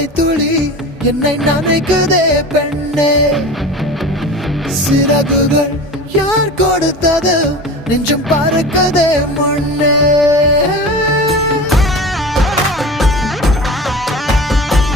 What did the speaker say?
மழை துளி என்னை நினைக்குதே பெண்ணே. சிறகுகள் யார் கொடுத்தது நெஞ்சம் பறக்கதே முன்னே.